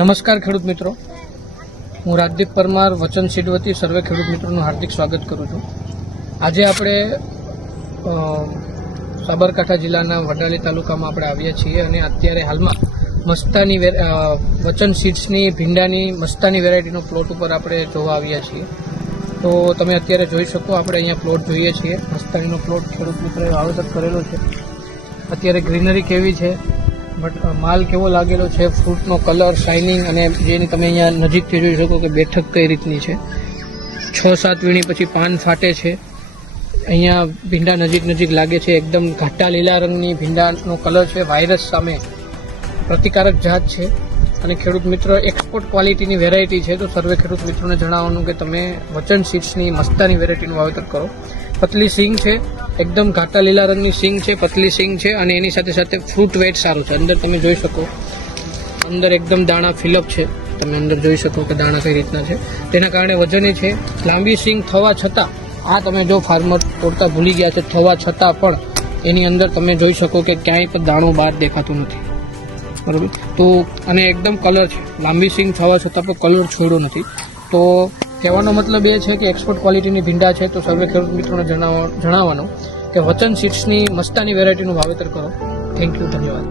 નમસ્કાર ખેડૂત મિત્રો, હું રાજદીપ પરમાર વચન સીડ વતી સર્વે ખેડૂત મિત્રોનું હાર્દિક સ્વાગત કરું છું. આજે આપણે સાબરકાંઠા જિલ્લાના વડાલી તાલુકામાં આપણે આવ્યા છીએ અને અત્યારે હાલમાં મસ્તાની વચન સીડ્સની ભીંડાની મસ્તાની વેરાયટીનો પ્લોટ ઉપર આપણે જોવા આવ્યા છીએ. તો તમે અત્યારે જોઈ શકો, આપણે અહીંયા પ્લોટ જોઈએ છીએ. મસ્તાનીનો પ્લોટ ખેડૂત મિત્રોએ વાવેતર કરેલો છે. અત્યારે ગ્રીનરી કેવી છે, માલ કેવો લાગેલો છે, ફ્રૂટનો કલર, શાઇનિંગ, અને જેની તમે અહીંયા નજીકથી જોઈ શકો કે બેઠક કઈ રીતની છે. 6-7 વીણી પછી પાન ફાટે છે. અહીંયા ભીંડા નજીક લાગે છે. એકદમ ઘાટા લીલા રંગની ભીંડાનો કલર છે. વાયરસ સામે પ્રતિકારક જાત છે અને ખેડૂત મિત્રો એક્સપોર્ટ ક્વોલિટીની વેરાયટી છે. તો સર્વે ખેડૂત મિત્રોને જણાવવાનું કે તમે વચન સીડ્સની મસ્તાની વેરાયટીનું વાવેતર કરો. પતલી સિંગ છે, એકદમ ઘાટા લીલા રંગની સિંગ છે, પતલી સિંગ છે અને એની સાથે સાથે ફ્રૂટ વેટ સારું છે. અંદર તમે જોઈ શકો, અંદર એકદમ દાણા ફિલઅપ છે. તમે અંદર જોઈ શકો કે દાણા કઈ રીતના છે, તેના કારણે વજની છે. લાંબી સિંગ થવા છતાં, આ તમે જો ફાર્મર તોડતા ભૂલી ગયા છે, થવા છતાં પણ એની અંદર તમે જોઈ શકો કે ક્યાંય પણ દાણો બહાર દેખાતું નથી, બરાબર. તો અને એકદમ કલર છે, લાંબી સિંગ થવા છતાં પણ કલર છોડ્યો નથી. તો કહેવાનો મતલબ એ છે કે એક્સપોર્ટ ક્વોલિટીની ભીંડા છે. તો સર્વે ખેડૂત મિત્રોને જણાવવાનું કે વચન સીડ્સની મસ્તાની વેરાયટીનું વાવેતર કરો. થેન્ક યુ, ધન્યવાદ.